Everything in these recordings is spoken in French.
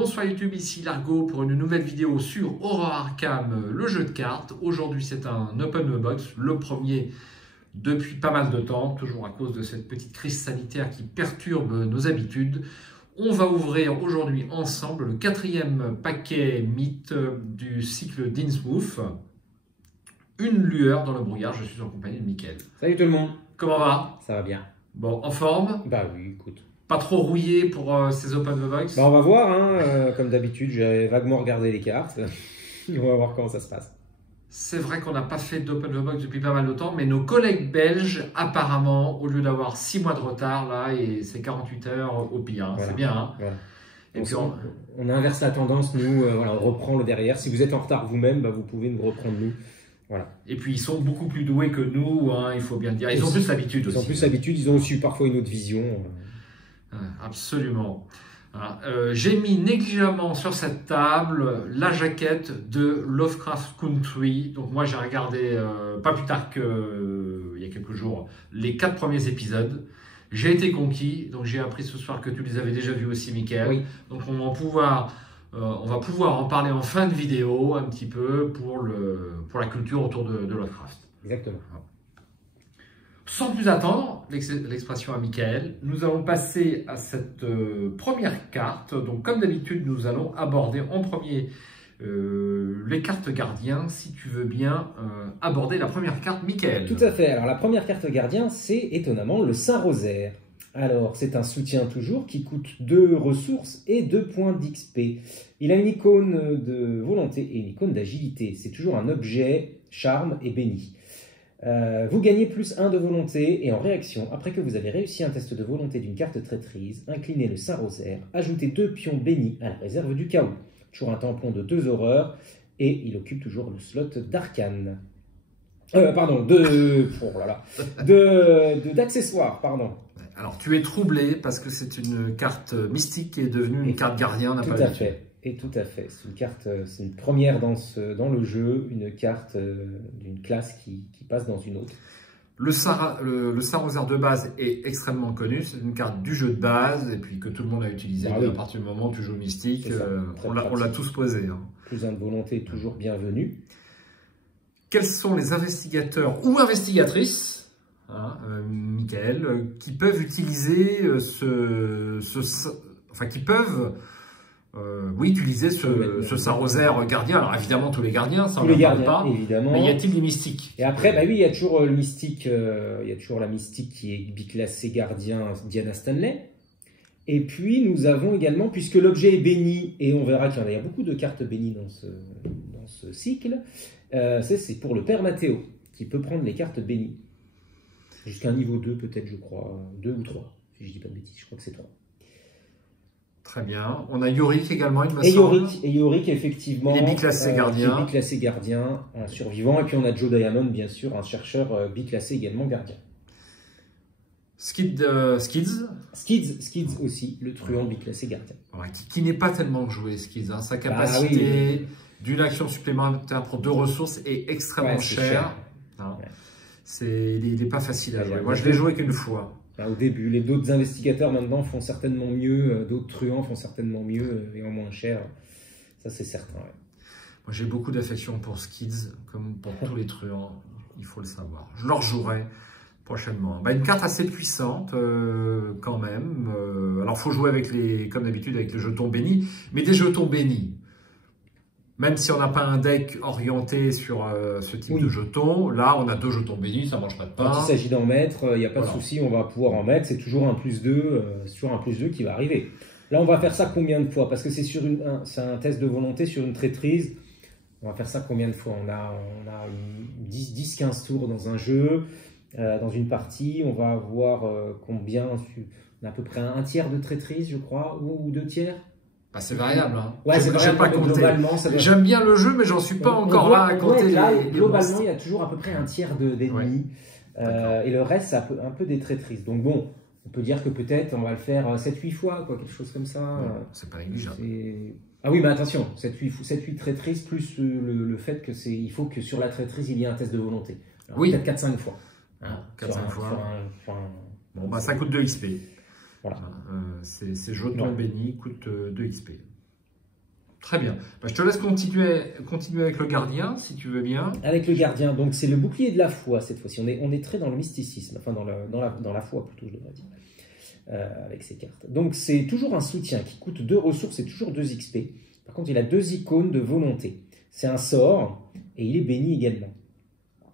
Bonsoir YouTube, ici Largo pour une nouvelle vidéo sur Horror Arkham, le jeu de cartes. Aujourd'hui c'est un Open the Box, le premier depuis pas mal de temps, toujours à cause de cette petite crise sanitaire qui perturbe nos habitudes. On va ouvrir aujourd'hui ensemble le 4e paquet mythe du cycle d'Innsmouth. Une lueur dans le brouillard, je suis en compagnie de Mickaël. Salut tout le monde. Comment va? Ça va bien. Bon, en forme? Bah oui, écoute. Pas trop rouillé pour ces Open the Box? Bah on va voir, hein, comme d'habitude, j'ai vaguement regardé les cartes. On va voir comment ça se passe. C'est vrai qu'on n'a pas fait d'Open the Box depuis pas mal de temps, mais nos collègues belges, apparemment, au lieu d'avoir 6 mois de retard, là, et c'est 48 heures au pire, hein. Voilà. C'est bien. Hein. Voilà. Et puis on inverse la tendance, nous, voilà, on reprend le derrière. Si vous êtes en retard vous-même, bah, vous pouvez nous reprendre nous. Voilà. Et puis ils sont beaucoup plus doués que nous, hein, il faut bien le dire. Ils ont plus l'habitude aussi. Ils ont plus l'habitude, ils ont aussi parfois une autre vision. Absolument. J'ai mis négligemment sur cette table la jaquette de Lovecraft Country. Donc moi j'ai regardé pas plus tard qu'il y a quelques jours les 4 premiers épisodes. J'ai été conquis, donc j'ai appris ce soir que tu les avais déjà vus aussi, Mickaël. Oui. Donc on va pouvoir en parler en fin de vidéo un petit peu pour la culture autour de Lovecraft. Exactement. Sans plus attendre, l'expression à Mickaël, nous allons passer à cette première carte. Donc comme d'habitude, nous allons aborder en premier les cartes gardiens. Si tu veux bien aborder la première carte, Mickaël. Tout à fait. Alors la première carte gardien, c'est étonnamment le Saint-Rosaire. Alors c'est un soutien toujours qui coûte 2 ressources et 2 points d'XP. Il a une icône de volonté et une icône d'agilité. C'est toujours un objet, charme et béni. Vous gagnez plus 1 de volonté et en réaction, après que vous avez réussi un test de volonté d'une carte traîtrise, inclinez le Saint-Rosaire, ajoutez 2 pions bénis à la réserve du chaos. Toujours un tampon de 2 horreurs et il occupe toujours le slot d'arcane. Pardon, d'accessoires, pardon. Alors tu es troublé parce que c'est une carte mystique qui est devenue une carte gardien. Tout à fait. Et tout à fait, c'est une carte, c'est une première dans le jeu, une carte d'une classe qui passe dans une autre. Le Saint-Rosaire de base est extrêmement connu, c'est une carte du jeu de base et puis que tout le monde a utilisé. À partir du moment où tu joues mystique, on l'a tous posé. Hein. Plus 1 de volonté est toujours bienvenu. Quels sont les investigateurs ou investigatrices, hein, Mickaël, qui peuvent utiliser qui peuvent utiliser ce Saint-Rosaire gardien. Alors évidemment tous les gardiens, ça on ne parle pas, évidemment. Mais y a-t-il des mystiques? Et après, bah oui, il y a toujours le mystique, il y a toujours la mystique qui est biclassée gardien, Diana Stanley. Et puis nous avons également, puisque l'objet est béni, et on verra qu'il y a beaucoup de cartes bénies dans ce cycle, c'est pour le Père Mathéo, qui peut prendre les cartes bénies. Jusqu'à un niveau 2 peut-être, je crois, 2 ou 3, si je dis pas de bêtises, je crois que c'est 3. Très bien. On a Yorick également, il me semble. Et Yorick, effectivement. Il est biclassé gardien. Il est biclassé gardien, un survivant. Et puis on a Joe Diamond, bien sûr, un chercheur biclassé également gardien. Skids aussi, le truand biclassé gardien. Ouais, qui n'est pas tellement joué, Skids. Hein. Sa capacité d'une action supplémentaire pour 2 ressources est extrêmement chère. Hein. Ouais. Il n'est pas facile à jouer. Moi, je l'ai joué qu'une fois. Au début, les d'autres investigateurs maintenant font certainement mieux, d'autres truands font certainement mieux et en moins cher, ça c'est certain. Ouais. Moi j'ai beaucoup d'affection pour Skids, comme pour tous les truands, il faut le savoir. Je leur jouerai prochainement. Une carte assez puissante quand même, alors il faut jouer avec comme d'habitude avec les jetons bénis, mais des jetons bénis. Même si on n'a pas un deck orienté sur ce type de jetons, là on a 2 jetons bénis, ça ne mange pas de pain. Quand il s'agit d'en mettre, il n'y a pas de souci, on va pouvoir en mettre, c'est toujours un +2, sur un +2 qui va arriver. Là on va faire ça combien de fois? Parce que c'est un test de volonté sur une traîtrise. On va faire ça combien de fois? On a 10-15 tours dans un jeu, dans une partie, on va avoir combien? On a à peu près un tiers de traîtrise je crois, ou 2 tiers. C'est variable. Hein. Ouais, c'est variable, pas compté. J'aime bien le jeu, mais j'en suis pas encore là à compter. Globalement, il y a toujours à peu près un tiers d'ennemis. Et le reste, c'est un peu des traîtrises. Donc bon, on peut dire que peut-être on va le faire 7-8 fois, quoi, quelque chose comme ça. C'est pas négligeable. Ah oui, mais attention, 7-8 traîtrises, plus le fait que il faut que sur la traîtrise, il y ait un test de volonté. Alors, peut-être 4-5 fois. 4-5 fois. Ça coûte 2 XP. Voilà. Ces jetons bénis coûtent 2 XP. Très bien. Bah, je te laisse continuer avec le gardien, si tu veux bien. Avec le gardien, donc c'est le bouclier de la foi cette fois-ci. On est très dans le mysticisme, enfin dans la foi plutôt, je devrais dire, avec ces cartes. Donc c'est toujours un soutien qui coûte 2 ressources et toujours 2 XP. Par contre, il a 2 icônes de volonté. C'est un sort et il est béni également.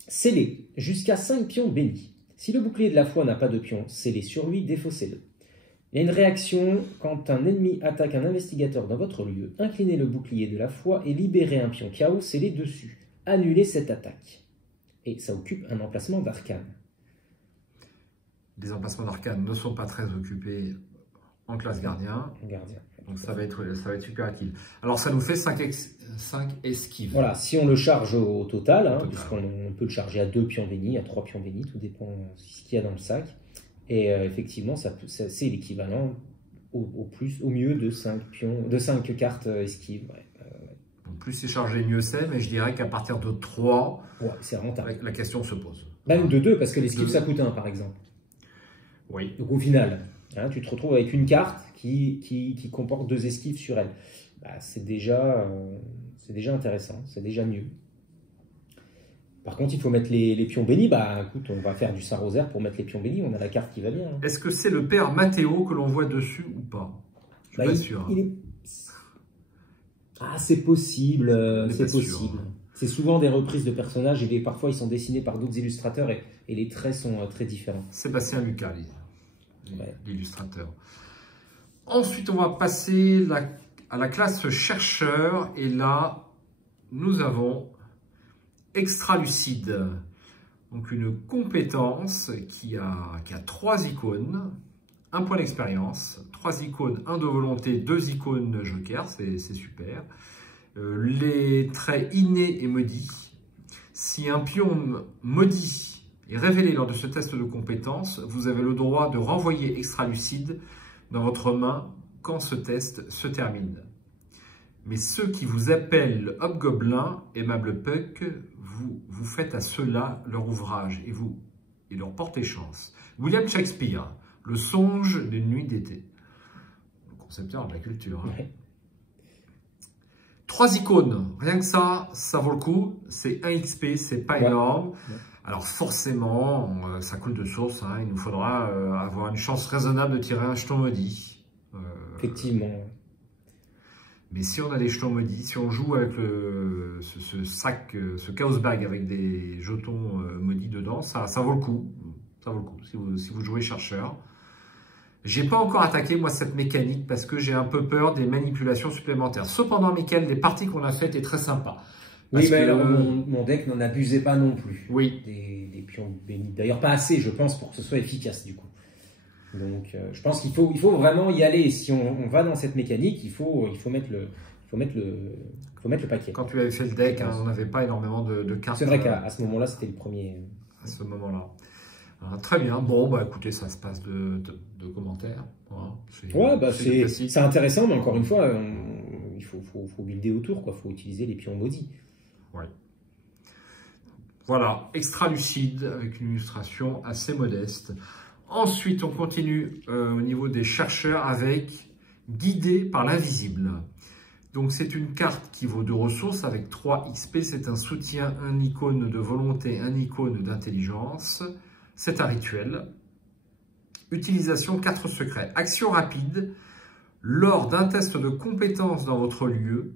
Scellé, jusqu'à 5 pions bénis. Si le bouclier de la foi n'a pas de pions scellés sur lui, défaussez-le. Il y a une réaction quand un ennemi attaque un investigateur dans votre lieu. Inclinez le bouclier de la foi et libérez un pion chaos scellé dessus. Annulez cette attaque. Et ça occupe un emplacement d'arcane. Les emplacements d'arcane ne sont pas très occupés en classe gardien. Gardien. Donc ça va être super utile. Alors ça nous fait 5 esquives. Voilà, si on le charge au total, hein, puisqu'on peut le charger à 2 pions bénis, à 3 pions bénis, tout dépend de ce qu'il y a dans le sac. Et effectivement, c'est l'équivalent au mieux de 5 cartes esquives. Ouais. Donc plus c'est chargé, mieux c'est, mais je dirais qu'à partir de 3, ouais, c'est rentable. La question se pose. Même de 2, parce que l'esquive, ça coûte 1, par exemple. Oui. Donc au final, hein, tu te retrouves avec une carte qui comporte 2 esquives sur elle. Bah, c'est déjà intéressant, c'est déjà mieux. Par contre, il faut mettre les pions bénis. Bah, écoute, on va faire du Saint-Rosaire pour mettre les pions bénis. On a la carte qui va bien. Hein. Est-ce que c'est le père Mathéo que l'on voit dessus ou pas? Je suis pas sûr. Ah, c'est possible. C'est possible. C'est souvent des reprises de personnages et parfois ils sont dessinés par d'autres illustrateurs et les traits sont très différents. Sébastien Lucas, l'illustrateur. Ensuite, on va passer à la classe chercheur. Et là, nous avons Extra lucide, donc une compétence qui a 3 icônes, 1 point d'expérience, 3 icônes, 1 de volonté, 2 icônes joker, c'est super. Les traits innés et maudits. Si un pion maudit est révélé lors de ce test de compétence, vous avez le droit de renvoyer extra lucide dans votre main quand ce test se termine. Mais ceux qui vous appellent Hobgoblin, aimable Puck, vous faites à ceux-là leur ouvrage et leur portez chance. William Shakespeare, Le songe d'une nuit d'été. Le concepteur de la culture. Hein. Ouais. 3 icônes, rien que ça vaut le coup. C'est 1 XP, c'est pas énorme. Ouais. Alors forcément, ça coule de source. Hein. Il nous faudra avoir une chance raisonnable de tirer un jeton maudit. Effectivement. Mais si on a des jetons maudits, si on joue avec ce sac, ce chaos bag avec des jetons maudits dedans, ça vaut le coup. Ça vaut le coup si vous jouez chercheur. J'ai pas encore attaqué moi cette mécanique parce que j'ai un peu peur des manipulations supplémentaires. Cependant, Mickaël, les parties qu'on a faites étaient très sympas. Oui, mais alors, mon deck n'en abusait pas non plus. Oui. Des pions bénis. D'ailleurs, pas assez, je pense, pour que ce soit efficace du coup. Donc, je pense qu'il faut vraiment y aller. Si on va dans cette mécanique, il faut mettre le paquet. Quand tu avais fait le deck, hein, on n'avait pas énormément de cartes. C'est vrai qu'à ce moment-là, c'était le premier. À ce moment-là. Très bien. Bon, bah écoutez, ça se passe de commentaires. Ouais, bah c'est intéressant, mais encore une fois, il faut builder autour, quoi. Il faut utiliser les pions maudits. Ouais. Voilà, extra lucide avec une illustration assez modeste. Ensuite, on continue au niveau des chercheurs avec Guidé par l'invisible. Donc, c'est une carte qui vaut 2 ressources avec 3 XP. C'est un soutien, 1 icône de volonté, 1 icône d'intelligence. C'est un rituel. Utilisation 4 secrets. Action rapide. Lors d'un test de compétence dans votre lieu,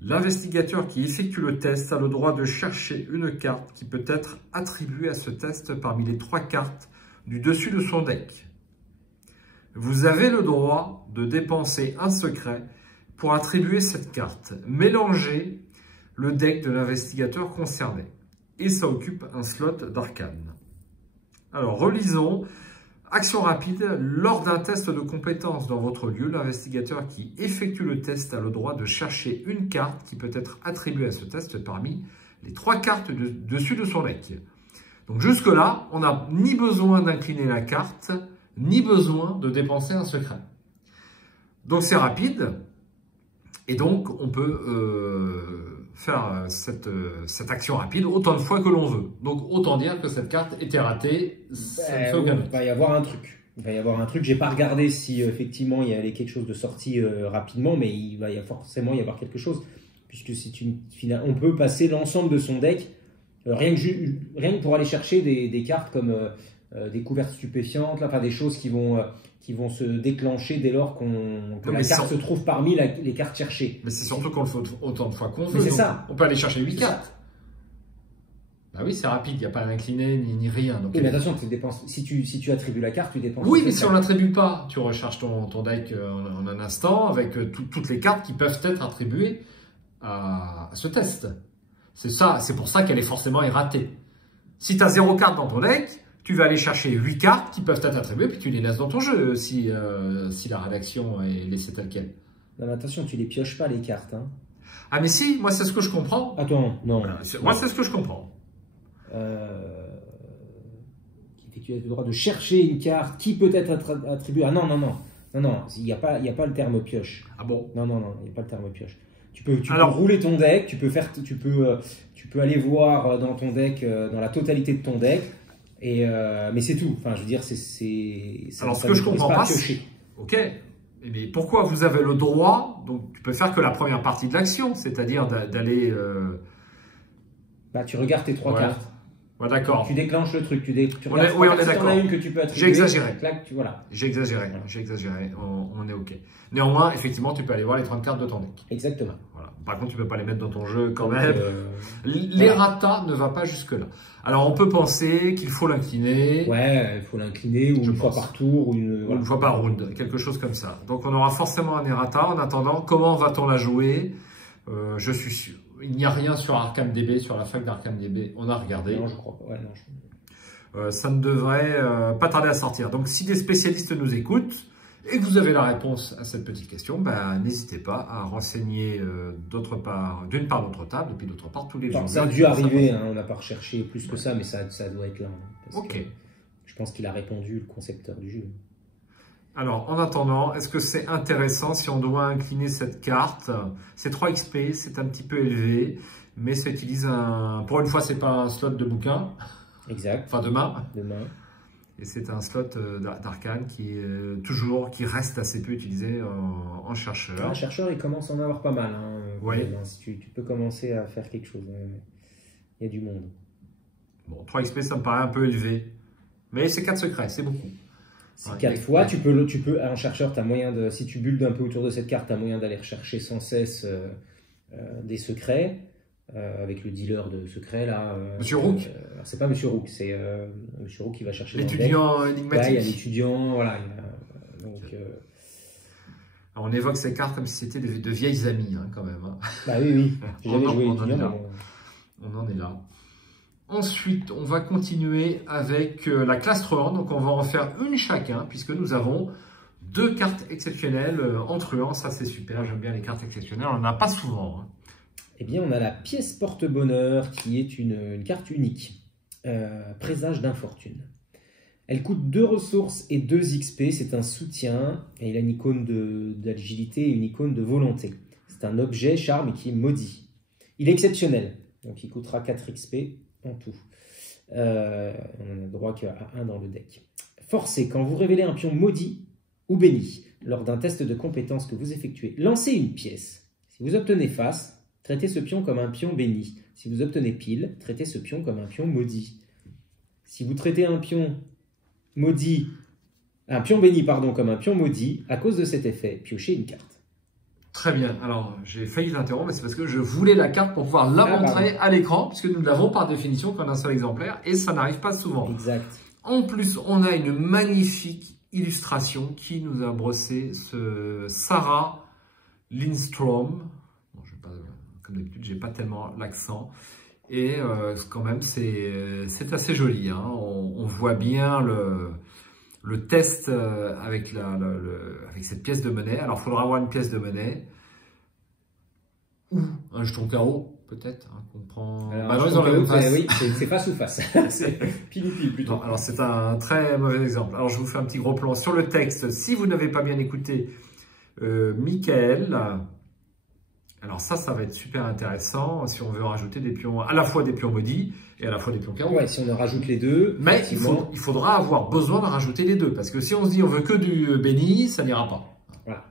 l'investigateur qui effectue le test a le droit de chercher une carte qui peut être attribuée à ce test parmi les 3 cartes du dessus de son deck. Vous avez le droit de dépenser un secret pour attribuer cette carte. Mélangez le deck de l'investigateur concerné. Et ça occupe un slot d'arcane. Alors, relisons. Action rapide. Lors d'un test de compétence dans votre lieu, l'investigateur qui effectue le test a le droit de chercher une carte qui peut être attribuée à ce test parmi les 3 cartes dessus de son deck. Donc jusque-là, on n'a ni besoin d'incliner la carte, ni besoin de dépenser un secret. Donc c'est rapide, et donc on peut faire cette action rapide autant de fois que l'on veut. Donc autant dire que cette carte était ratée. Il va y avoir un truc. Il va y avoir un truc, j'ai pas regardé si effectivement il y avait quelque chose de sorti rapidement, mais il va forcément y avoir quelque chose, puisque on peut passer l'ensemble de son deck, rien que pour aller chercher des cartes comme des couvertes stupéfiantes, là, enfin des choses qui vont se déclencher dès lors que la carte se trouve parmi les cartes cherchées. Mais c'est surtout qu'on le fait autant de fois qu'on veut. Mais c'est ça. On peut aller chercher 8 cartes. Bah oui, c'est rapide, il n'y a pas d'incliné ni rien. Donc oui, mais attention, si tu attribues la carte, tu dépenses. Oui, mais si on ne l'attribue pas, tu recharges ton deck en un instant avec toutes les cartes qui peuvent être attribuées à ce test. C'est pour ça qu'elle est forcément erratée. Si tu as 0 carte dans ton deck, tu vas aller chercher 8 cartes qui peuvent être attribuées, puis tu les laisses dans ton jeu si la rédaction est laissée telle quelle. Non, mais attention, tu les pioches pas les cartes. Hein. Ah mais si, moi c'est ce que je comprends. Attends, non. Moi c'est ce que je comprends. Qui fait que tu as le droit de chercher une carte qui peut être attribuée. Ah non, il n'y a pas le terme pioche. Ah bon? Non, il n'y a pas le terme pioche. Tu peux rouler ton deck, tu peux aller voir dans ton deck, dans la totalité de ton deck, mais c'est tout. Enfin, je veux dire, alors ce que je comprends pas, ok, mais pourquoi vous avez le droit, donc tu peux faire que la première partie de l'action, c'est-à-dire d'aller... Bah, tu regardes tes 3 cartes. Ouais, d'accord. Tu déclenches le truc, tu regardes on est d'accord. Une que tu peux attribuer. J'ai exagéré. Voilà. J'ai exagéré. On est OK. Néanmoins, effectivement, tu peux aller voir les 30 cartes de ton deck. Exactement. Voilà. Par contre, tu ne peux pas les mettre dans ton jeu quand même. L'errata ne va pas jusque-là. Alors, on peut penser qu'il faut l'incliner. Ouais, il faut l'incliner ou une fois par tour. Ou une fois par round, quelque chose comme ça. Donc, on aura forcément un errata. En attendant, comment va-t-on la jouer? Je suis sûr. Il n'y a rien sur ArchamDB, sur la fac d'ArchamDB. On a regardé. Non, je crois pas. Ouais, non, ça ne devrait pas tarder à sortir. Donc, si des spécialistes nous écoutent et que vous avez la réponse à cette petite question, ben, n'hésitez pas à renseigner d'une part notre table et puis d'autre part tous les jours. Ça a dû arriver, hein, on n'a pas recherché plus que ça, mais ça doit être là. Hein, ok. Je pense qu'il a répondu, le concepteur du jeu. Alors, en attendant, est-ce que c'est intéressant si on doit incliner cette carte? C'est 3 XP, c'est un petit peu élevé, mais ça utilise pour une fois, c'est pas un slot de bouquin. Exact. Enfin, demain. Et c'est un slot d'arcane qui reste assez peu utilisé en chercheur. Un chercheur, il commence à en avoir pas mal. Hein, oui. Si tu peux commencer à faire quelque chose. Il y a du monde. Bon, 3 XP, ça me paraît un peu élevé. Mais c'est 4 secrets, c'est beaucoup. C'est 4 fois, tu peux, en chercheur, tu as moyen de, si tu builds un peu autour de cette carte, tu as moyen d'aller rechercher sans cesse des secrets, avec le dealer de secrets là. Monsieur Rook. C'est pas Monsieur Rook, c'est Monsieur Rook qui va chercher l'étudiant énigmatique. Ouais, il y a l'étudiant, voilà. On évoque ces cartes comme si c'était de vieilles amies, hein, quand même. Hein. Bah oui. J'ai jamais joué étudiant. On en est là. Ensuite, on va continuer avec la classe truand. Donc, on va en faire une chacun, puisque nous avons 2 cartes exceptionnelles en truand. Ça, c'est super. J'aime bien les cartes exceptionnelles. On n'en a pas souvent. Hein. Eh bien, on a la pièce porte-bonheur, qui est une carte unique. Présage d'infortune. Elle coûte 2 ressources et 2 XP. C'est un soutien. Et il a une icône d'agilité et une icône de volonté. C'est un objet charme qui est maudit. Il est exceptionnel. Donc, il coûtera 4 XP. En tout. On n'a droit qu'à 1 dans le deck. Forcé, quand vous révélez un pion maudit ou béni, lors d'un test de compétence que vous effectuez, lancez une pièce. Si vous obtenez face, traitez ce pion comme un pion béni. Si vous obtenez pile, traitez ce pion comme un pion maudit. Si vous traitez un pion béni, comme un pion maudit, à cause de cet effet, piochez une carte. Très bien. Alors, j'ai failli t'interrompre, mais c'est parce que je voulais la carte pour pouvoir la montrer à l'écran, puisque nous l'avons par définition qu'en un seul exemplaire, et ça n'arrive pas souvent. Exact. En plus, on a une magnifique illustration qui nous a brossé ce Sarah Lindstrom. Bon, comme d'habitude, j'ai pas tellement l'accent. Et quand même, c'est assez joli. Hein. On voit bien le test avec cette pièce de monnaie. Alors, il faudra avoir une pièce de monnaie ou un jeton carreau, peut-être, hein, qu'on prend. Oui, c'est face ou face. C'est pile ou pile plutôt. Non, alors, c'est un très mauvais exemple. Alors, je vous fais un petit gros plan sur le texte. Si vous n'avez pas bien écouté, Michael, Alors ça va être super intéressant si on veut rajouter des pions, à la fois des pions maudits et à la fois des pions carreaux. Ouais, si on en rajoute les deux. Mais il faudra avoir besoin de rajouter les deux, parce que si on se dit on veut que du béni, ça n'ira pas. Voilà.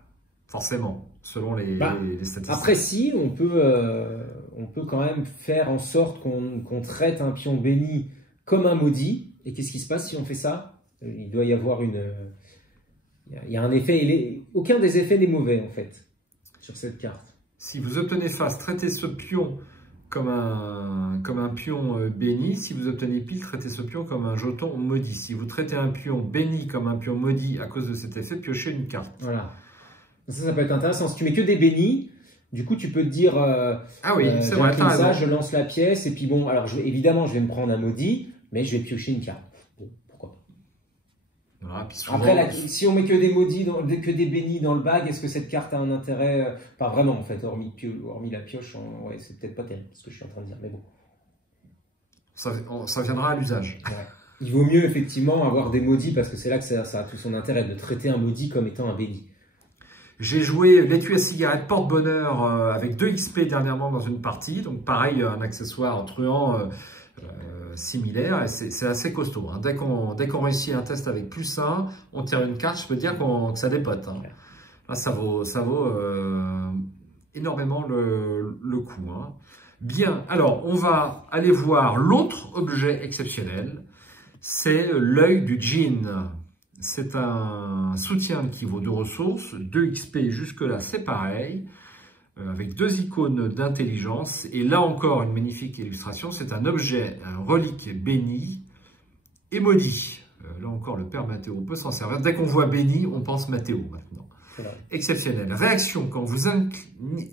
Forcément, selon les statistiques. Après, si, on peut quand même faire en sorte qu'on traite un pion béni comme un maudit. Et qu'est-ce qui se passe si on fait ça? Il doit y avoir il y a un effet, aucun des effets n'est mauvais en fait, sur cette carte. Si vous obtenez face, traitez ce pion comme un pion béni. Si vous obtenez pile, traitez ce pion comme un jeton maudit. Si vous traitez un pion béni comme un pion maudit à cause de cet effet, piochez une carte. Voilà. Ça peut être intéressant. Si tu mets que des bénis, du coup, tu peux te dire ah oui, c'est vrai, comme ça, je lance la pièce, et puis bon, alors évidemment, je vais me prendre un maudit, mais je vais piocher une carte. Bon, pourquoi pas. Voilà, puis souvent, après, là, si on met que des maudits, que des bénis dans le bag, est-ce que cette carte a un intérêt pas vraiment, en fait, hormis la pioche, ouais, c'est peut-être pas terrible, ce que je suis en train de dire, mais bon. Ça viendra à l'usage. Ouais. Il vaut mieux, effectivement, avoir des maudits, parce que c'est là que ça a tout son intérêt, de traiter un maudit comme étant un béni. J'ai joué l'étui à cigarette porte-bonheur avec 2 XP dernièrement dans une partie. Donc pareil, un accessoire truand similaire. Et c'est assez costaud. Hein. Dès qu'on réussit un test avec +1, on tire une carte. Je peux dire que ça dépote. Hein. Là, ça vaut énormément le coup. Hein. Bien, alors on va aller voir l'autre objet exceptionnel. C'est l'œil du djinn. C'est un soutien qui vaut 2 ressources, 2 XP jusque-là, c'est pareil, avec 2 icônes d'intelligence. Et là encore, une magnifique illustration, c'est un objet, un relique béni et maudit. Là encore, le père Mathéo peut s'en servir. Dès qu'on voit béni, on pense Mathéo maintenant. Exceptionnel. Réaction, quand vous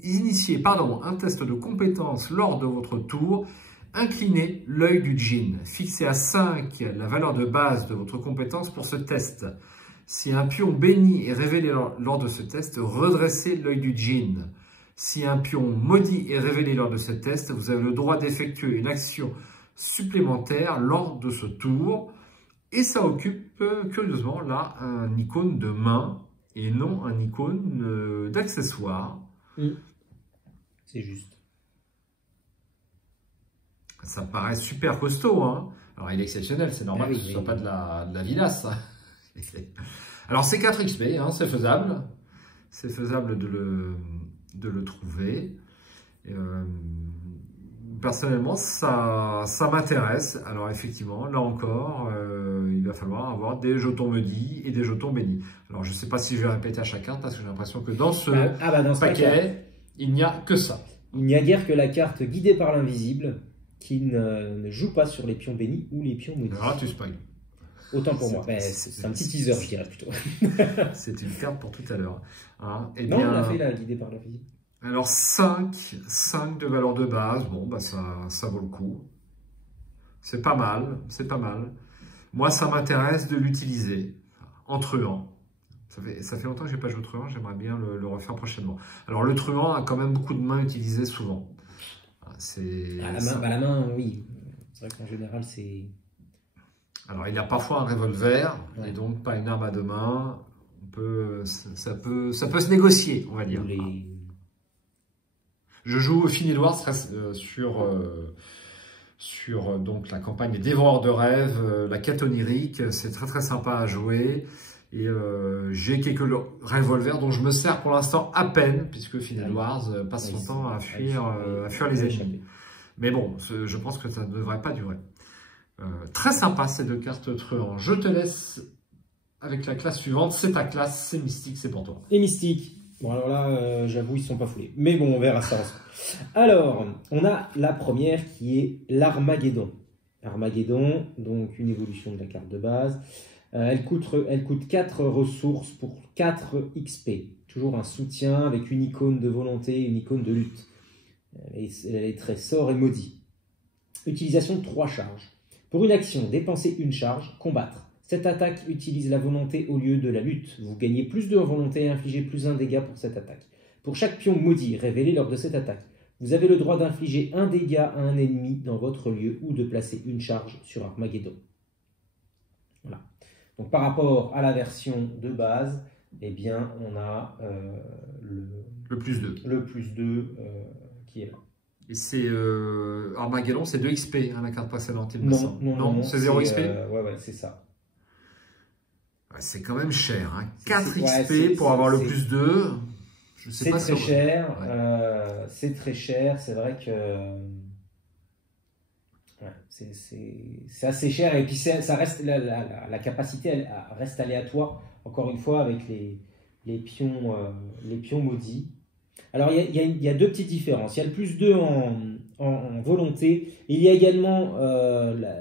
initiez un test de compétence lors de votre tour, inclinez l'œil du djinn. Fixez à 5 la valeur de base de votre compétence pour ce test. Si un pion béni est révélé lors de ce test, redressez l'œil du djinn. Si un pion maudit est révélé lors de ce test, vous avez le droit d'effectuer une action supplémentaire lors de ce tour. Et ça occupe, curieusement, là, un icône de main et non un icône d'accessoire. C'est juste. Ça me paraît super costaud, hein. Alors, il est exceptionnel, c'est normal que ce ne soit pas de la vinasse. Hein. Alors, c'est 4 XP, hein, c'est faisable. C'est faisable de le trouver. Et, personnellement, ça m'intéresse. Alors, effectivement, là encore, il va falloir avoir des jetons maudits et des jetons bénis. Alors, je ne sais pas si je vais répéter à chaque carte, parce que j'ai l'impression que dans ce paquet, il n'y a que ça. Il n'y a guère que la carte guidée par l'invisible, qui ne joue pas sur les pions bénis ou les pions maudits. Ah, tu spoil. Autant pour moi. C'est un petit teaser, je dirais plutôt. C'est une carte pour tout à l'heure. Hein, non, on l'a fait là, guidée par l'invisible. Alors 5 de valeur de base, bon, bah ça vaut le coup. C'est pas mal, c'est pas mal. Moi, ça m'intéresse de l'utiliser en truand. Ça fait longtemps que je n'ai pas joué au truand, j'aimerais bien le refaire prochainement. Alors le truand a quand même beaucoup de mains utilisées souvent. La main, oui. C'est vrai qu'en général, c'est... Alors, il y a parfois un revolver, et donc pas une arme à 2 mains. Ça peut se négocier, on va dire. Je joue au Fin Edwards sur donc, la campagne des Dévoreurs de rêves, la quête onirique. C'est très très sympa à jouer. Et j'ai quelques revolvers dont je me sers pour l'instant à peine, puisque Fin Edwards passe son temps à fuir les ennemis. Mais bon, je pense que ça ne devrait pas durer. Très sympa ces 2 cartes truand. Je te laisse avec la classe suivante. C'est ta classe, c'est mystique, c'est pour toi. Et mystique. Bon alors là, j'avoue, ils sont pas foulés. Mais bon, on verra ça ensemble. Alors, on a la première qui est l'Armageddon. Armageddon, donc une évolution de la carte de base. Elle coûte 4 ressources pour 4 XP. Toujours un soutien avec une icône de volonté et une icône de lutte. Elle est très sort et maudit. Utilisation de 3 charges. Pour une action, dépensez une charge, combattre. Cette attaque utilise la volonté au lieu de la lutte. Vous gagnez plus de volonté et infligez plus 1 dégât pour cette attaque. Pour chaque pion maudit révélé lors de cette attaque, vous avez le droit d'infliger 1 dégât à un ennemi dans votre lieu ou de placer une charge sur Armageddon. Voilà. Donc par rapport à la version de base, eh bien on a Le plus 2. Le plus 2 qui est là. Et c'est Armageddon, c'est 2 XP, hein, la carte précédente, il me Non, semble. non, c'est 0 XP. Ouais, c'est ça. Ouais, c'est quand même cher, hein. 4 ouais, XP pour avoir le plus 2. Je sais pas c'est très cher. Ouais. C'est très cher. C'est vrai que ouais, c'est assez cher. Et puis ça reste la capacité elle reste aléatoire. Encore une fois avec les pions maudits. Alors il y a deux petites différences. Il y a le plus 2 en volonté. Il y a également la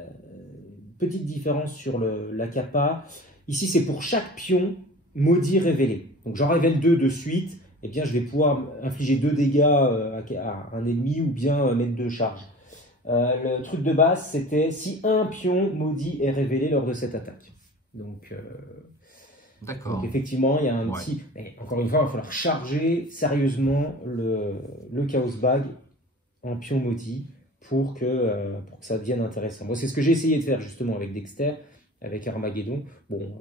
petite différence sur la capa. Ici c'est pour chaque pion maudit révélé. Donc j'en révèle 2 de suite. Eh bien, je vais pouvoir infliger 2 dégâts à un ennemi ou bien mettre 2 charges. Le truc de base, c'était si un pion maudit est révélé lors de cette attaque. Donc, d'accord. Donc effectivement, il y a un petit... Mais encore une fois, il va falloir charger sérieusement le Chaos Bag en pion maudit pour que ça devienne intéressant. Moi, c'est ce que j'ai essayé de faire justement avec Dexter, avec Armageddon. Bon,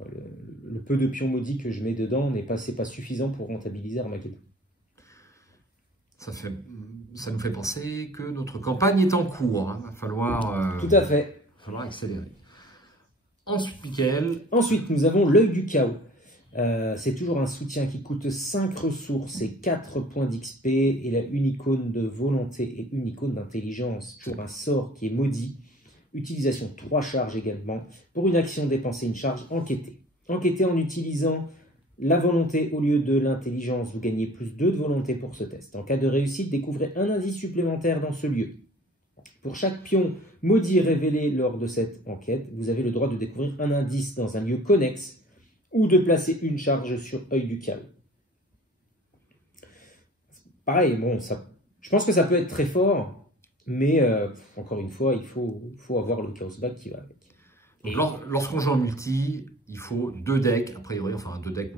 le peu de pions maudits que je mets dedans c'est pas suffisant pour rentabiliser Armageddon. Ça nous fait penser que notre campagne est en cours. Hein. Il va falloir... Tout à fait. Il va falloir accélérer. Ensuite, Michael. Ensuite, nous avons l'œil du chaos. C'est toujours un soutien qui coûte 5 ressources et 4 points d'XP. Et a une icône de volonté et une icône d'intelligence pour un sort qui est maudit. Utilisation 3 charges également. Pour une action, dépenser une charge, enquêter. Enquêter en utilisant la volonté au lieu de l'intelligence. Vous gagnez plus 2 de volonté pour ce test. En cas de réussite, découvrez un indice supplémentaire dans ce lieu. Pour chaque pion maudit révélé lors de cette enquête, vous avez le droit de découvrir un indice dans un lieu connexe ou de placer une charge sur œil du chaos. Pareil, bon, je pense que ça peut être très fort. Mais encore une fois, il faut avoir le Chaos Bag qui va avec. Lorsqu'on joue en multi, il faut 2 decks, a priori, enfin 2 decks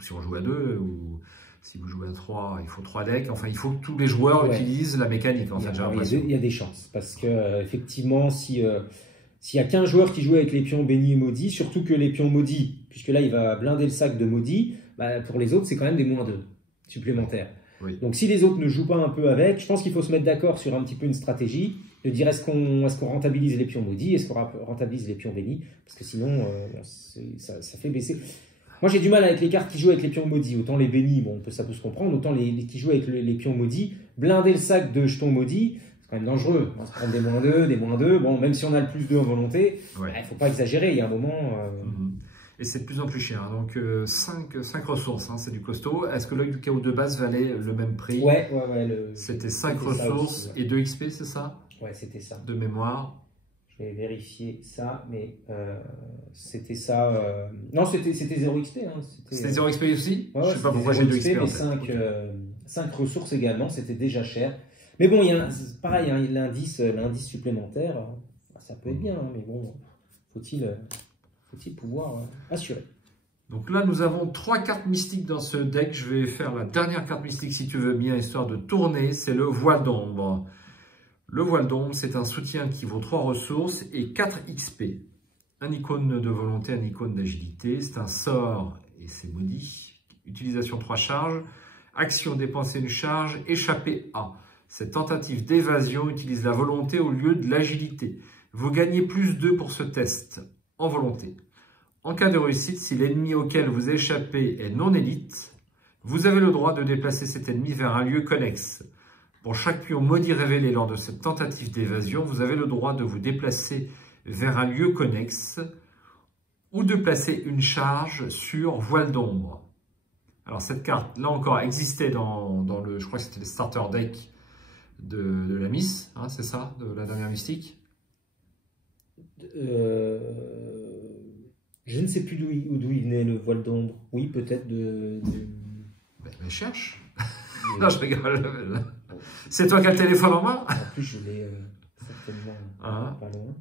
si on joue à 2, ou si vous jouez à 3, il faut 3 decks. Enfin, il faut que tous les joueurs utilisent la mécanique. En fait, j'ai l'impression. Il y a des chances, parce que effectivement, s'il y a qu'un joueur qui joue avec les pions bénis et maudits, surtout que les pions maudits, puisque là, il va blinder le sac de maudits, pour les autres, c'est quand même des -2 supplémentaires. Oui. Donc si les autres ne jouent pas un peu avec, je pense qu'il faut se mettre d'accord sur un petit peu une stratégie, de dire est-ce qu'on rentabilise les pions maudits, est-ce qu'on rentabilise les pions bénis, parce que sinon ça fait baisser. Moi j'ai du mal avec les cartes qui jouent avec les pions maudits, autant les bénis, bon, ça peut se comprendre, autant les qui jouent avec les pions maudits, blinder le sac de jetons maudits, c'est quand même dangereux, on va se prendre des -2, des -2, bon même si on a le plus 2 en volonté, il ne faut pas exagérer, il y a un moment... Et c'est de plus en plus cher, donc 5 ressources, hein, c'est du costaud. Est-ce que l'œil du chaos de base valait le même prix? Ouais. C'était 5 ressources aussi, et 2 XP, c'est ça? Ouais, c'était ça. De mémoire. Je vais vérifier ça, mais c'était ça. Non, c'était 0 XP. Hein. C'était 0 XP aussi? Ouais, je sais pas pourquoi j'ai 2 XP. Mais 5 ressources également, c'était déjà cher. Mais bon, pareil, hein, l'indice supplémentaire, ça peut être bien, hein, mais bon, faut-il pouvoir assurer. Donc là, nous avons 3 cartes mystiques dans ce deck. Je vais faire la dernière carte mystique, si tu veux bien, histoire de tourner. C'est le voile d'ombre. Le voile d'ombre, c'est un soutien qui vaut 3 ressources et 4 XP. Un icône de volonté, un icône d'agilité. C'est un sort et c'est maudit. Utilisation 3 charges. Action, dépenser une charge. Échapper A. Cette tentative d'évasion utilise la volonté au lieu de l'agilité. Vous gagnez plus 2 pour ce test en volonté. En cas de réussite, si l'ennemi auquel vous échappez est non élite, vous avez le droit de déplacer cet ennemi vers un lieu connexe. Pour chaque pion maudit révélé lors de cette tentative d'évasion, vous avez le droit de vous déplacer vers un lieu connexe ou de placer une charge sur voile d'ombre. Alors cette carte, là encore, existait dans le, je crois que c'était le starter deck de la Miss, hein, c'est ça, de la dernière mystique. Je ne sais plus d'où il venait le voile d'ombre. Oui, peut-être de... Ben, cherche. Non, je rigole. C'est toi qui as le téléphone en main? En plus, je l'ai certainement pas loin.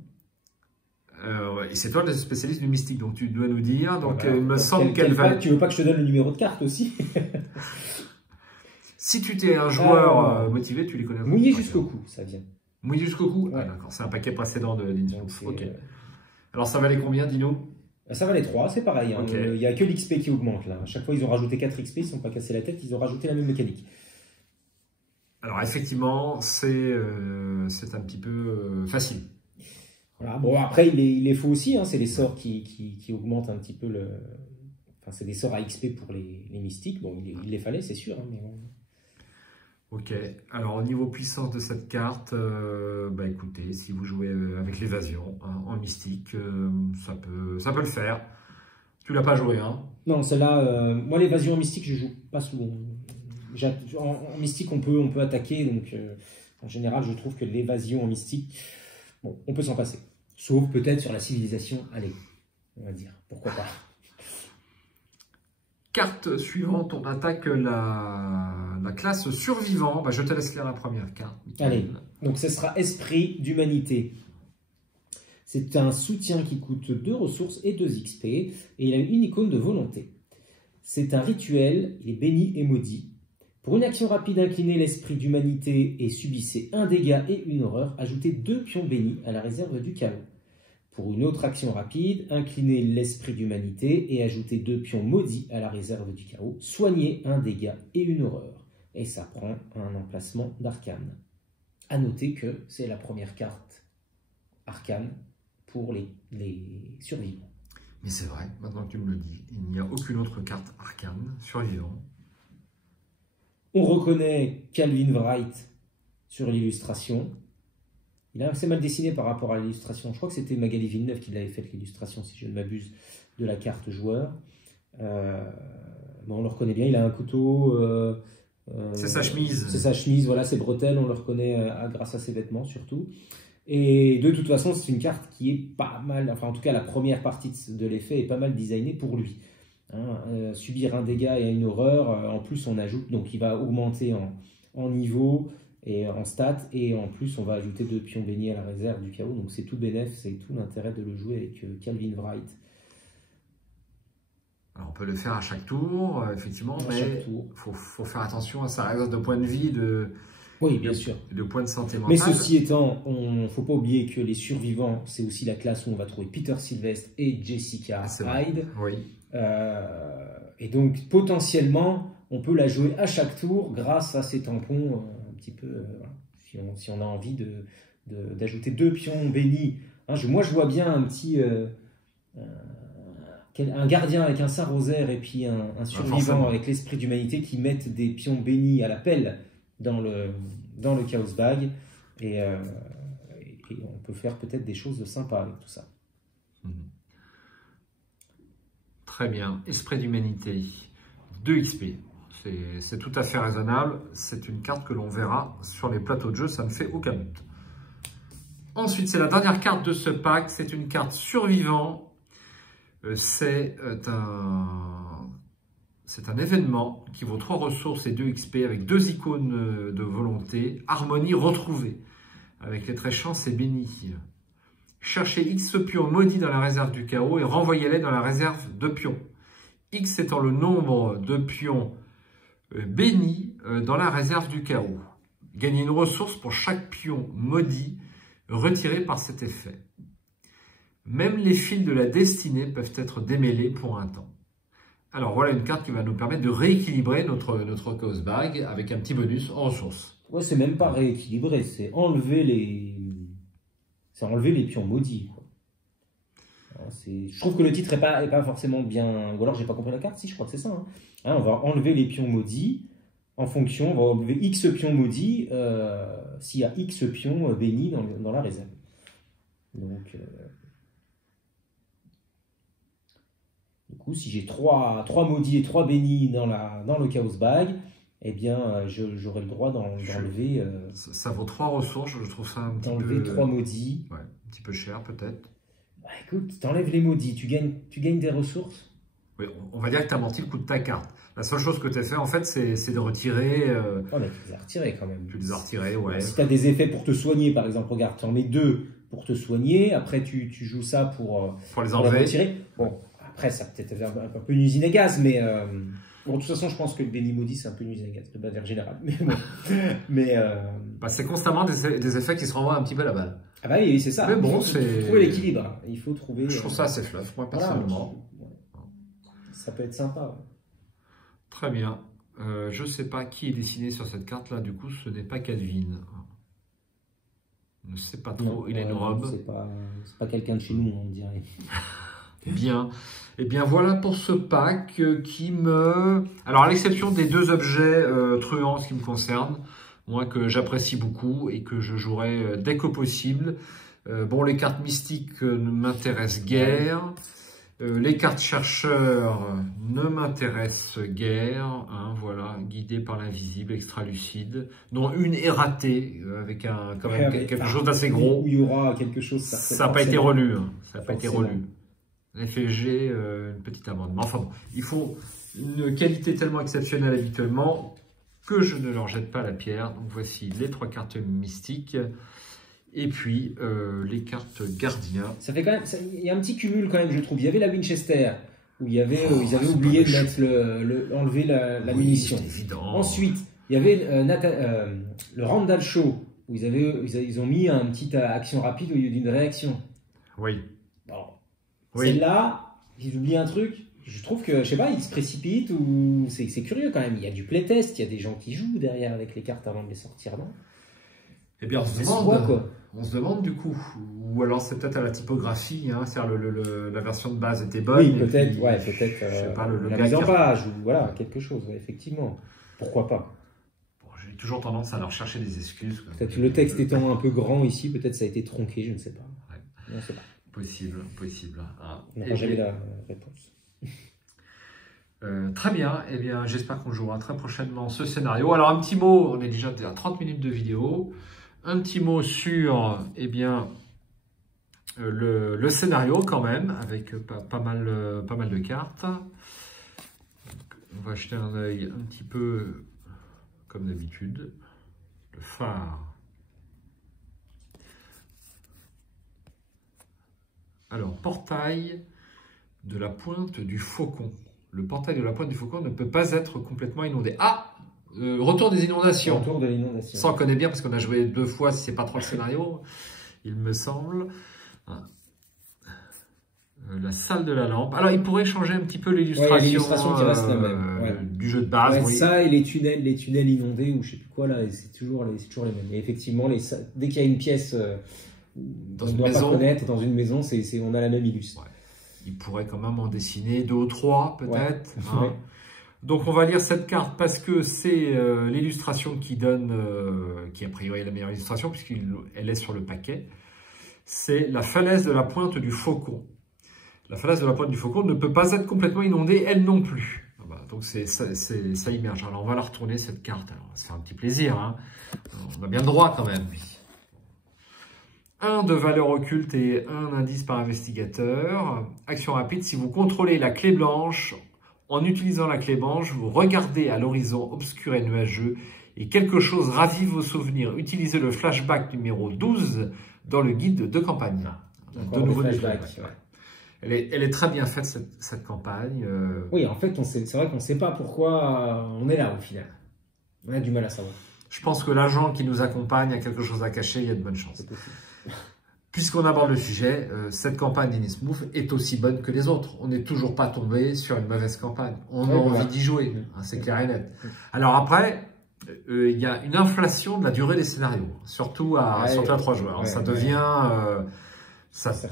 Et c'est toi le spécialiste du mystique, donc tu dois nous dire. Donc, voilà. il me semble qu'elle va... Tu veux pas que je te donne le numéro de carte aussi? Si tu es un joueur motivé, tu les connais. Mouillé jusqu'au cou, ça vient. Mouillé jusqu'au cou? Ouais. Ah, d'accord, c'est un paquet précédent de d'Innsmouth. Ok. Alors, ça valait combien, Dino? Ça valait 3, c'est pareil. Hein. Okay. Il n'y a que l'XP qui augmente là. À chaque fois, ils ont rajouté 4 XP, ils ne sont pas cassés la tête, ils ont rajouté la même mécanique. Alors effectivement, c'est un petit peu facile. Voilà. Bon, après, il est faux aussi, hein, c'est les sorts qui augmentent un petit peu le... Enfin, c'est des sorts à XP pour les mystiques. Bon, il les fallait, c'est sûr. Hein, mais... Ok, alors au niveau puissance de cette carte, bah écoutez, si vous jouez avec l'évasion hein, en mystique, ça peut le faire. Tu l'as pas joué, hein? Non, celle-là, moi l'évasion en mystique, je joue pas souvent. En mystique, on peut attaquer, donc en général, je trouve que l'évasion en mystique, bon, on peut s'en passer. Sauf peut-être sur la civilisation, allez, on va dire, pourquoi pas. Carte suivante, on attaque la classe survivant. Bah, je te laisse lire la première carte. Allez, donc ce sera Esprit d'humanité. C'est un soutien qui coûte 2 ressources et 2 XP, et il a une icône de volonté. C'est un rituel, il est béni et maudit. Pour une action rapide, inclinez l'esprit d'humanité et subissez un dégât et une horreur. Ajoutez 2 pions bénis à la réserve du chaos. Pour une autre action rapide, inclinez l'esprit d'humanité et ajoutez 2 pions maudits à la réserve du chaos. Soignez un dégât et une horreur. Et ça prend un emplacement d'arcane. A noter que c'est la première carte arcane pour les survivants. Mais c'est vrai, maintenant que tu me le dis, il n'y a aucune autre carte arcane survivant. On reconnaît Calvin Wright sur l'illustration. Il est assez mal dessiné par rapport à l'illustration. Je crois que c'était Magali Villeneuve qui l'avait fait l'illustration, si je ne m'abuse, de la carte joueur. Bon, on le reconnaît bien, il a un couteau. C'est sa chemise. C'est sa chemise, voilà, ses bretelles, on le reconnaît grâce à ses vêtements surtout. Et de toute façon, c'est une carte qui est pas mal, enfin en tout cas la première partie de l'effet est pas mal designée pour lui. Hein, subir un dégât et une horreur, en plus on ajoute, donc il va augmenter en niveau et en stats, et en plus on va ajouter 2 pions bénis à la réserve du chaos, donc c'est tout bénéf, c'est tout l'intérêt de le jouer avec Calvin Wright. Alors on peut le faire à chaque tour, effectivement, mais il faut faire attention à sa réserve de points de vie, oui, bien sûr. De points de santé mentale. Mais ceci étant, il ne faut pas oublier que les survivants, c'est aussi la classe où on va trouver Peter Sylvestre et Jessica Hyde. Oui. Et donc, potentiellement, on peut la jouer à chaque tour grâce à ces tampons, un petit peu, si on a envie d'ajouter 2 pions bénis. Hein, moi, je vois bien un petit... un gardien avec un saint rosaire et puis un survivant avec l'esprit d'humanité qui mettent des pions bénis à la pelle dans le Chaos Bag, et on peut faire peut-être des choses sympas avec tout ça. Très bien. Esprit d'humanité, 2 XP. C'est tout à fait raisonnable. C'est une carte que l'on verra sur les plateaux de jeu, ça ne fait aucun doute. Ensuite, c'est la dernière carte de ce pack. C'est une carte survivant. C'est un événement qui vaut 3 ressources et 2 XP avec 2 icônes de volonté. Harmonie retrouvée. Avec les traits chance et béni. Cherchez X pions maudits dans la réserve du chaos et renvoyez-les dans la réserve de pions. X étant le nombre de pions bénis dans la réserve du chaos. Gagnez une ressource pour chaque pion maudit retiré par cet effet. Même les fils de la destinée peuvent être démêlés pour un temps. Alors voilà une carte qui va nous permettre de rééquilibrer notre Chaos Bag avec un petit bonus en ressources. Ouais, c'est même pas rééquilibrer, c'est enlever les pions maudits. Je trouve que le titre est pas forcément bien... Ou alors j'ai pas compris la carte, si, je crois que c'est ça. Hein, on va enlever les pions maudits en fonction, on va enlever X pions maudits s'il y a X pions bénis dans la réserve. Donc... Du coup, si j'ai 3 maudits et 3 bénis dans le Chaos Bag, eh bien, j'aurai le droit d'enlever... ça vaut 3 ressources, je trouve ça un petit peu... D'enlever 3 maudits. Ouais, un petit peu cher peut-être. Bah, écoute, t'enlèves les maudits, tu gagnes des ressources. Oui, on va dire que tu as amorti le coût de ta carte. La seule chose que tu as fait, en fait, c'est de retirer... Oh, mais tu les as retirés quand même. Tu les as retirés, ouais. Si tu as des effets pour te soigner, par exemple, regarde, tu en mets 2 pour te soigner, après tu joues ça pour les enlever. Les retirer. Bon, après, ça peut-être un peu une usine à gaz, mais bon, de toute façon, je pense que le béni maudit, c'est un peu une usine à gaz, de manière générale. Mais bon. C'est constamment des effets qui se renvoient un petit peu à la balle. Ah bah oui, c'est ça. Mais bon, il faut trouver l'équilibre. Il faut trouver... Je trouve ça assez fluff, moi, personnellement. Voilà, ça peut être sympa. Ouais. Très bien. Je ne sais pas qui est dessiné sur cette carte-là. Du coup, ce n'est pas Cadvin. Je ne sais pas trop. Non, il a une robe. C'est pas quelqu'un de chez nous, on dirait. Bien. Et bien voilà pour ce pack qui me... Alors à l'exception des 2 objets truands, ce qui me concerne, moi que j'apprécie beaucoup et que je jouerai dès que possible. Bon, les cartes mystiques ne m'intéressent guère. Les cartes chercheurs ne m'intéressent guère. Hein, voilà, guidé par l'invisible, extra lucide, dont une est ratée avec quand même quelque chose d'assez gros. Où il y aura quelque chose. Ça n'a pas été relu. Hein, ça n'a pas été relu. FFG, une petite amendement. Enfin bon, il faut une qualité tellement exceptionnelle habituellement que je ne leur jette pas la pierre. Donc voici les 3 cartes mystiques. Et puis les cartes gardiens. Ça fait quand même, il y a un petit cumul quand même, je trouve. Il y avait la Winchester où il y avait, ils avaient oublié de mettre enlever la munition. Évident. Ensuite, il y avait le Randall Show où ils ont mis un petit action rapide au lieu d'une réaction. Oui. Bon. Oui. Celle-là, ils oublient un truc. Je trouve que, je sais pas, ils se précipitent ou c'est curieux quand même. Il y a du playtest, il y a des gens qui jouent derrière avec les cartes avant de les sortir, non? Eh bien, on se demande du coup, ou alors c'est peut-être à la typographie, hein, c'est-à-dire la version de base était bonne. Oui, peut-être, ouais, peut-être. Je sais pas, le la gars mise en qui page ou voilà, quelque chose, ouais, effectivement. Pourquoi pas? Bon, j'ai toujours tendance à leur chercher des excuses. Peut-être le texte étant un peu grand ici, peut-être ça a été tronqué, je ne sais pas. Ouais. On ne sait pas. Possible. Ah. On n'a jamais la réponse. Très bien, eh bien j'espère qu'on jouera très prochainement ce scénario. Alors un petit mot, on est déjà à 30 minutes de vidéo. Un petit mot sur le scénario quand même, avec pas mal de cartes. Donc, on va jeter un œil un petit peu comme d'habitude. Le phare. Alors, portail de la pointe du faucon. Le portail de la pointe du faucon ne peut pas être complètement inondé. Ah, retour des inondations. Retour de l'inondation. Ça, on connaît bien parce qu'on a joué 2 fois, si c'est pas trop le scénario, il me semble. La salle de la lampe. Alors, il pourrait changer un petit peu l'illustration qui reste la même. Ouais. Du jeu de base. Ouais, oui. Ça et les tunnels inondés ou je sais plus quoi, là, c'est toujours les mêmes. Et effectivement, dès qu'il y a une pièce dans on une ne doit maison, pas connaître, dans une maison, on a la même illustration. Ouais. Il pourrait quand même en dessiner 2 ou 3, peut-être. Ouais. Hein. Donc, on va lire cette carte parce que c'est l'illustration qui donne, qui a priori est la meilleure illustration puisqu'elle est sur le paquet. C'est la falaise de la pointe du faucon. La falaise de la pointe du faucon ne peut pas être complètement inondée, elle non plus. Donc, ça immerge. Alors, on va la retourner, cette carte. Alors, on va se faire un petit plaisir. Hein. On a bien le droit quand même. 1 de valeur occulte et 1 indice par investigateur. Action rapide, si vous contrôlez la clé blanche, en utilisant la clé blanche, vous regardez à l'horizon obscur et nuageux et quelque chose ravive vos souvenirs. Utilisez le flashback numéro 12 dans le guide de campagne. De nouveau des flashbacks. Ouais. Elle est très bien faite, cette campagne. Oui, en fait, c'est vrai qu'on ne sait pas pourquoi on est là au final. On a du mal à savoir. Je pense que l'agent qui nous accompagne a quelque chose à cacher, il y a de bonnes chances. Puisqu'on aborde le sujet, cette campagne d'Innsmouth est aussi bonne que les autres. On n'est toujours pas tombé sur une mauvaise campagne. On a envie d'y jouer, hein, c'est clair et net. Alors après, il y a une inflation de la durée des scénarios, surtout à 3 joueurs. Ça devient... Certains,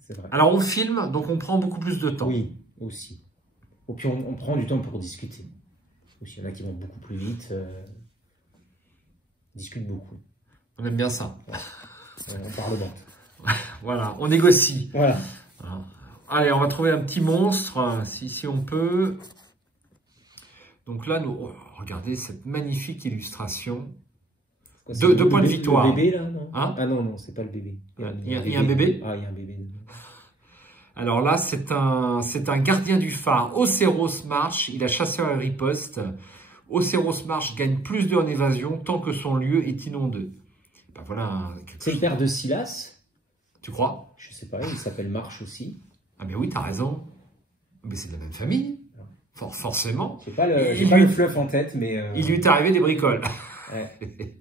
c'est vrai. Alors on filme, donc on prend beaucoup plus de temps. Oui, aussi. Et puis on prend du temps pour discuter. Aussi, il y en a qui vont beaucoup plus vite, discutent beaucoup. On aime bien ça. Ouais. On parlemente. Voilà, on négocie. Voilà. Allez, on va trouver un petit monstre, si on peut. Donc là, regardez cette magnifique illustration. Quoi, 2 points de victoire. Le bébé, là, non? Hein? Ah non, c'est pas le bébé. Il y a un bébé? Ah, il y a un bébé. Alors là, c'est un gardien du phare. Océros March, il a chasseur et riposte. Océros March gagne plus en évasion tant que son lieu est inondé. Ben voilà. C'est le père de Silas. Tu crois? Je sais pas, il s'appelle March aussi. Ah ben oui, t'as raison. Mais c'est de la même famille. Forcément. J'ai pas le fluff en tête, mais... Il lui est arrivé des bricoles. Ouais.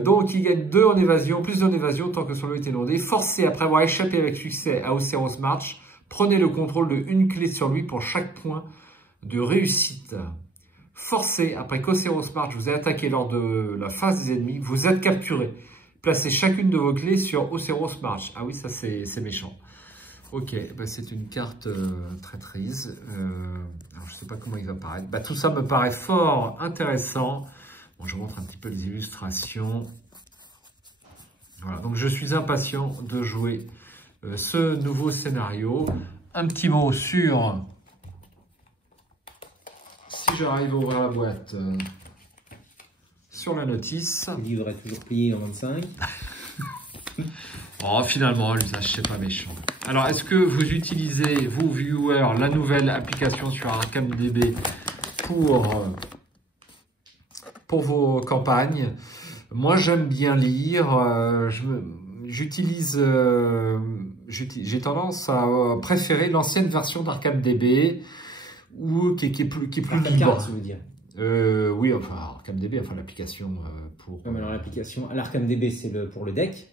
Donc il gagne 2 en évasion, plus en évasion tant que son lieu est inondé. Forcé après avoir échappé avec succès à Océros March, prenez le contrôle de 1 clé sur lui pour chaque point de réussite. Forcé, après qu'Océros March vous ait attaqué lors de la phase des ennemis, vous êtes capturé. Placez chacune de vos clés sur Océros March. Ah oui, ça c'est méchant. Ok, bah c'est une carte traîtrise. Alors je ne sais pas comment il va paraître. Bah, tout ça me paraît fort intéressant. Bon, je montre un petit peu les illustrations. Voilà, donc je suis impatient de jouer ce nouveau scénario. Un petit mot sur, si j'arrive à ouvrir la boîte, sur la notice. Le livre est toujours plié en 25. Oh, finalement, l'usage, c'est pas méchant. Alors, est-ce que vous utilisez, vous, viewers, la nouvelle application sur ArkhamDB pour vos campagnes? Moi, j'aime bien lire. J'ai tendance à préférer l'ancienne version d'ArkhamDB qui est plus libre. Carte, vous dire. Oui, enfin, ArkhamDB, enfin l'application pour... Non, mais alors l'application, l'ArkhamDB, c'est pour le deck.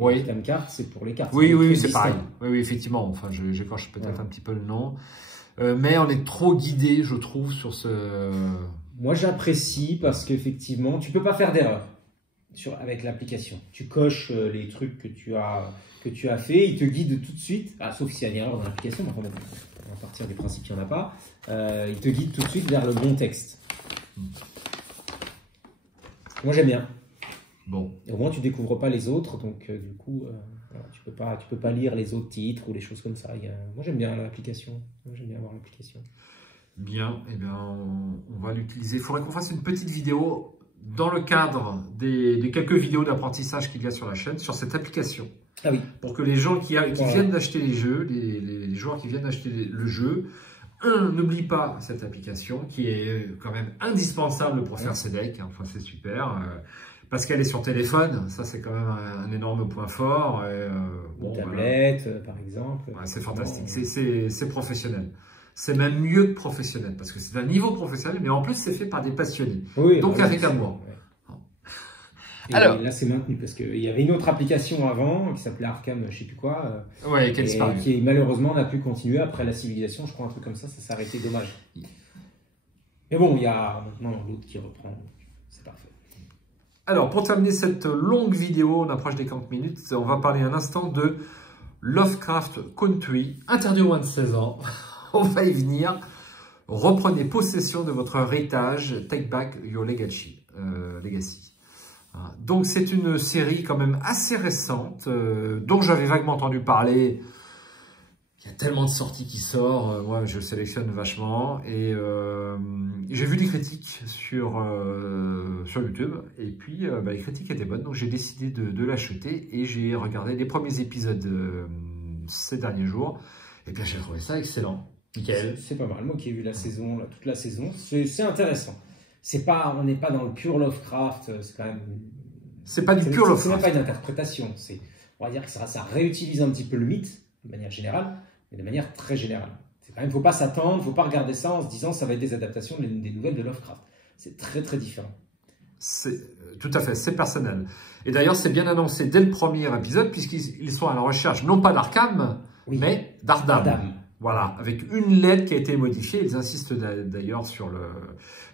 Oui. Arkham c'est pour les cartes. Oui, c'est pareil. Oui, effectivement. Enfin, j'écorche peut-être un petit peu le nom. Mais on est trop guidé, je trouve, sur ce... Moi, j'apprécie parce qu'effectivement, tu peux pas faire d'erreur avec l'application. Tu coches les trucs que tu as fait, il te guide tout de suite, sauf s'il y a une erreur dans l'application, on va partir du principe qu'il n'y en a pas, il te guide tout de suite vers le bon texte. Moi, j'aime bien. Bon. Et au moins, tu découvres pas les autres, donc du coup, voilà, tu peux pas lire les autres titres ou les choses comme ça. Moi, j'aime bien l'application. J'aime bien avoir l'application. Bien, eh bien, on va l'utiliser. Il faudrait qu'on fasse une petite vidéo dans le cadre des quelques vidéos d'apprentissage qu'il y a sur la chaîne, sur cette application. Ah oui. Pour que les gens qui viennent d'acheter les jeux, les joueurs qui viennent d'acheter le jeu, n'oublie pas cette application qui est quand même indispensable pour faire ses decks. Enfin, c'est super. Parce qu'elle est sur téléphone, ça c'est quand même un énorme point fort. Tablette, par exemple. Ouais, c'est fantastique, c'est professionnel. C'est même mieux que professionnel, parce que c'est un niveau professionnel, mais en plus c'est fait par des passionnés. Oui, donc avec amour. Ouais. Alors, là c'est maintenu, parce qu'il y avait une autre application avant, qui s'appelait Arkham, je sais plus quoi, qui malheureusement n'a pu continuer après la civilisation, je crois un truc comme ça s'est arrêté, dommage. Mais bon, il y a maintenant l'autre qui reprend, c'est parfait. Alors, pour terminer cette longue vidéo, on approche des 40 minutes, on va parler un instant de Lovecraft Country, interdit aux moins de 16 ans. On va y venir. Reprenez possession de votre héritage, Take Back Your Legacy. Donc, c'est une série quand même assez récente, dont j'avais vaguement entendu parler. Il y a tellement de sorties qui sortent, moi je sélectionne vachement et j'ai vu des critiques sur YouTube et puis les critiques étaient bonnes, donc j'ai décidé de l'acheter et j'ai regardé les premiers épisodes ces derniers jours et bien j'ai trouvé ça excellent. Nickel. C'est pas mal, moi qui ai vu la saison, toute la saison, c'est intéressant. On n'est pas dans le pur Lovecraft, c'est quand même... C'est pas du pur Lovecraft. C'est même pas une interprétation, on va dire que ça réutilise un petit peu le mythe de manière générale, mais de manière très générale. Il ne faut pas s'attendre, il ne faut pas regarder ça en se disant ça va être des adaptations des nouvelles de Lovecraft. C'est très très différent. Tout à fait, c'est personnel. Et d'ailleurs, c'est bien annoncé dès le premier épisode, puisqu'ils sont à la recherche non pas d'Arkham, mais d'Ardam. Voilà, avec une lettre qui a été modifiée. Ils insistent d'ailleurs sur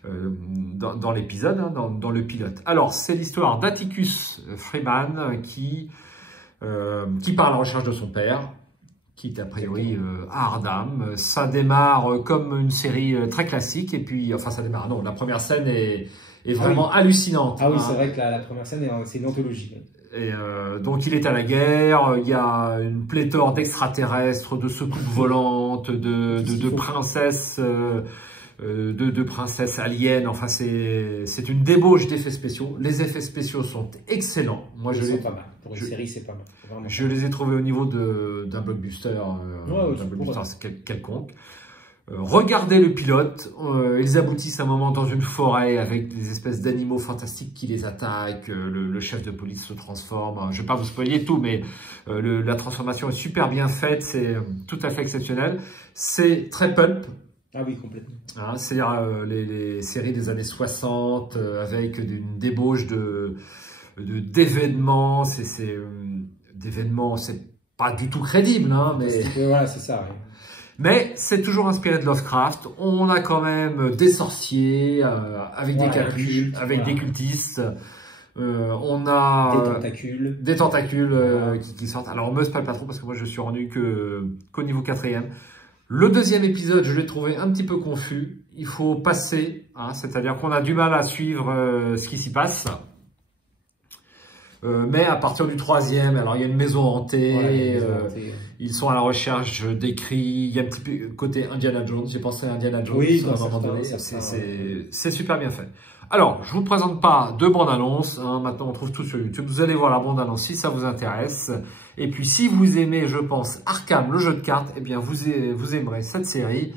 dans l'épisode, dans le pilote. Alors, c'est l'histoire d'Atticus Freeman qui part à la recherche de son père, qui est a priori à Ardam. Ça démarre comme une série très classique, et puis, enfin ça démarre, non, la première scène est vraiment hallucinante. Ah oui, c'est vrai que la première scène, c'est une anthologie. Et donc il est à la guerre, il y a une pléthore d'extraterrestres, de secoupes volantes, de princesses, de princesses aliens, enfin c'est une débauche d'effets spéciaux. Les effets spéciaux sont excellents. Moi, pas mal. Pour une série, c'est pas mal. Je les ai trouvés au niveau d'un blockbuster, quelconque. Regardez le pilote, ils aboutissent à un moment dans une forêt avec des espèces d'animaux fantastiques qui les attaquent, le chef de police se transforme, je ne vais pas vous spoiler tout, mais la transformation est super bien faite, c'est tout à fait exceptionnel, c'est très pulp. Ah oui, complètement. C'est-à-dire les séries des années 60 avec une débauche d'événements, d'événements, c'est pas du tout crédible, mais... Voilà, c'est ça, oui. Mais c'est toujours inspiré de Lovecraft. On a quand même des sorciers avec des capuches, avec des cultistes. On a des tentacules qui sortent. Alors on me spoil pas trop parce que moi je suis rendu qu'au niveau 4e. Le deuxième épisode, je l'ai trouvé un petit peu confus. Il faut passer, hein, c'est-à-dire qu'on a du mal à suivre ce qui s'y passe. Mais à partir du 3e, alors il y a une maison hantée, ils sont à la recherche d'écrits, il y a un petit peu côté Indiana Jones, j'ai pensé à Indiana Jones à un moment donné, c'est super bien fait. Alors, je vous présente pas de bande-annonce, hein, maintenant on trouve tout sur YouTube, vous allez voir la bande-annonce si ça vous intéresse. Et puis si vous aimez, je pense, Arkham, le jeu de cartes, eh bien vous aimerez cette série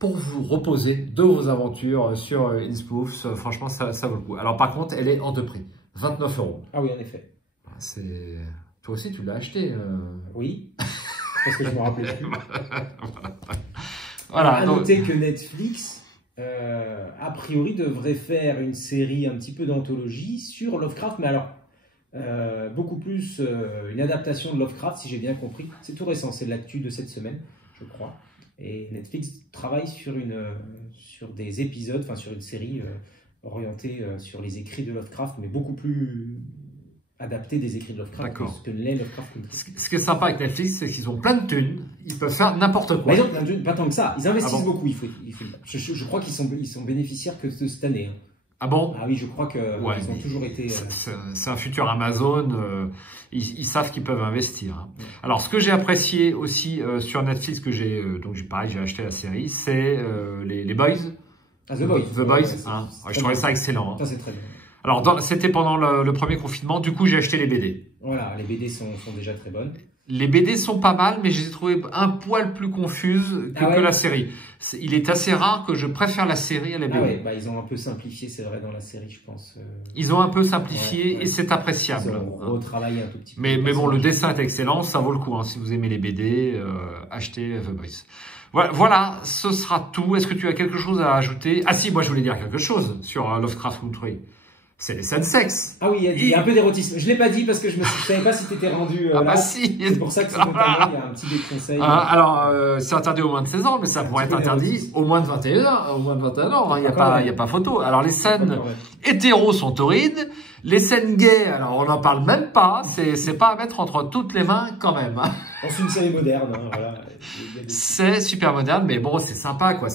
pour vous reposer de vos aventures sur Innsmouth. Franchement, ça vaut le coup. Alors par contre, elle est hors de prix. 29 €. Ah oui, en effet. Toi aussi, tu l'as acheté. Oui, parce que je me rappelais plus. Voilà. À noter que Netflix, a priori, devrait faire une série un petit peu d'anthologie sur Lovecraft, mais alors, beaucoup plus une adaptation de Lovecraft, si j'ai bien compris. C'est tout récent, c'est l'actu de cette semaine, je crois. Et Netflix travaille sur des épisodes, enfin sur une série orientée sur les écrits de Lovecraft, mais beaucoup plus adaptée des écrits de Lovecraft que les Lovecraft. Ce qui est sympa avec Netflix, c'est qu'ils ont plein de thunes, ils peuvent faire n'importe quoi. Mais non, pas tant que ça, ils investissent beaucoup, je crois qu'ils sont bénéficiaires que de cette année. Hein. Ah bon? Ah oui, je crois qu'ils ont toujours été... C'est un futur Amazon, ils savent qu'ils peuvent investir. Hein. Alors, ce que j'ai apprécié aussi sur Netflix, donc j'ai acheté la série, c'est les Boys. Ah, The Boys. The Boys, hein. Je trouvais ça excellent. Hein. Ça, c'est très bien. Alors, c'était pendant le premier confinement, du coup, j'ai acheté les BD. Voilà, les BD sont déjà très bonnes. Les BD sont pas mal, mais je les ai trouvées un poil plus confuses que la série. Il est assez rare que je préfère la série à la BD. Ah ouais, ils ont un peu simplifié, c'est vrai, dans la série, je pense. Ils ont un peu simplifié et c'est appréciable. Ils ont retravaillé un tout petit peu. Mais bon, le dessin est excellent, ça vaut le coup. Hein. Si vous aimez les BD, achetez The Boys. Voilà, ce sera tout. Est-ce que tu as quelque chose à ajouter? Ah si, moi je voulais dire quelque chose sur Lovecraft Country. C'est les scènes sexe. Ah oui, il y a un peu d'érotisme. Je ne l'ai pas dit parce que je ne savais pas si tu étais rendu là. Bah si. C'est pour ça que notamment, il y a un petit déconseil. Alors, c'est interdit au moins de 16 ans, mais ça pourrait être interdit au moins de 21 ans. Au moins de 21 ans, il n'y a pas photo. Alors, les scènes hétéros sont horribles. Les scènes gays, alors on n'en parle même pas. C'est pas à mettre entre toutes les mains quand même. C'est une série moderne. Hein, voilà. C'est super moderne, mais bon, c'est sympa, quoi.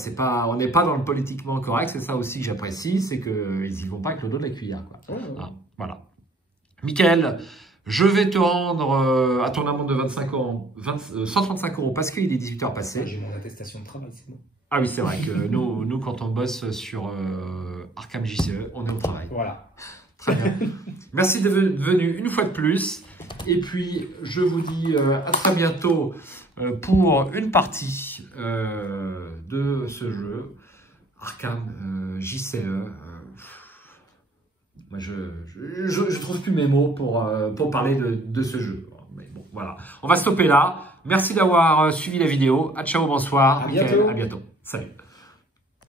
On n'est pas dans le politiquement correct. C'est ça aussi que j'apprécie, c'est qu'ils y vont pas avec le dos de la cuillère, quoi. Voilà. Michael, je vais te rendre à ton amende de 135 € parce qu'il est 18 h passé. J'ai mon attestation de travail, c'est bon. Ah oui, c'est vrai que nous, quand on bosse sur Arkham JCE, on est au travail. Voilà. Très bien. Merci d'être venu une fois de plus. Et puis, je vous dis à très bientôt pour une partie de ce jeu. Arkham JCE. Moi, je trouve plus mes mots pour parler de ce jeu. Mais bon, voilà. On va stopper là. Merci d'avoir suivi la vidéo. À ciao, bonsoir. À bientôt. À bientôt. Salut.